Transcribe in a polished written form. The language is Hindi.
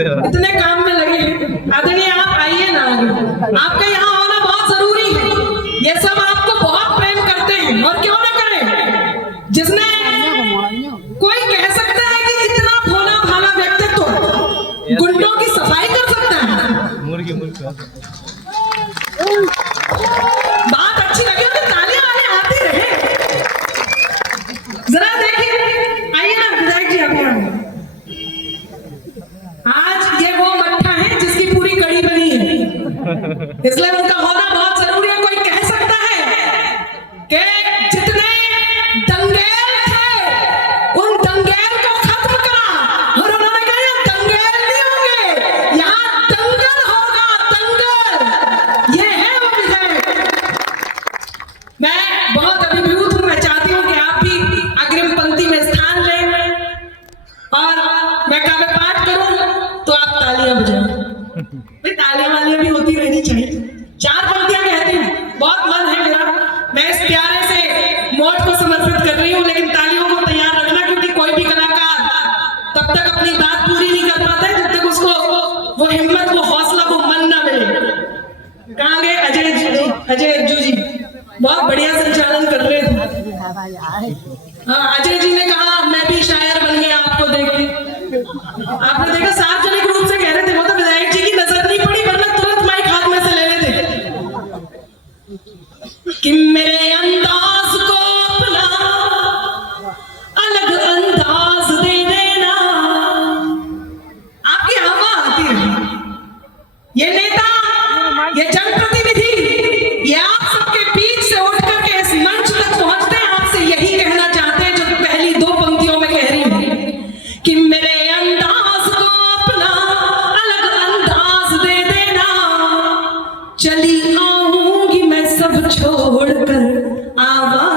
इतने काम में लगे हैं। आदरणीय आप आइए ना, आपका यहाँ आना बहुत जरूरी है। ये सब आपको बहुत प्रेम करते हैं और क्यों ना करें। जिसने कोई कह सकता है कि इतना भोला भाला व्यक्तित्व गुंडों की सफाई कर सकता है। मुर्गी बात अच्छी लगी हो तो तालियां वाले आते रहे। जरा देखिए, आइए ना विधायक जी अभी आज ये वो मट्ठा है जिसकी पूरी कड़ी बनी है, इसलिए उनका होना बहुत जरूरी है। कोई कह सकता है कि जितने दंगेल थे उन दंगेल को खत्म करा, और उन्होंने कहा ये दंगेल नहीं होंगे, यहाँ दंगल होगा, दंगल। ये है वो विधायक। मैं बहुत अभिभूत हूँ। मैं चाहती हूँ कि आप भी अग्रिम पंक्ति में स्थान लें और मैं काव्य पाठ करूं तो आप तालियां बजाएं। भाई तालियां वालियां भी होती रहनी चाहिए। 4 पंक्तियां कहती हूँ, बहुत मन है मेरा, मैं इस प्यारे से मौत को समर्पित कर रही हूँ, लेकिन तालियों को तैयार रखना, क्योंकि कोई भी कलाकार तब तक अपनी बात पूरी नहीं कर पाता है जब तक उसको वो हिम्मत, वो हौसला, वो मन ना मिले। कहाँ गए अजय जी? अजय जी बहुत बढ़िया संचालन कर रहे थे। हाँ, अजय जी ने कहा मैं भी शायर बन गया आपको देख के। आपने देखा सार्वजनिक रूप से कह रहे थे, वो तो विधायक जी की नजर नहीं पड़ी, वरना तुरंत माइक हाथ में से ले लेते कि मेरे अंदाज को अपना अलग अंदाज दे देना। आपकी हवा आती है। ये नेता, ये जनप्रतिनिधि, ये आप सबके बीच से उठ करके इस मंच तक पहुंचते हैं, आपसे यही कहना चाहते हैं जो पहली 2 पंक्तियों में कह रही हूं कि मेरे अंदाज को अपना अलग अंदाज दे देना। चली आऊंगी मैं सब छोड़कर, आवाज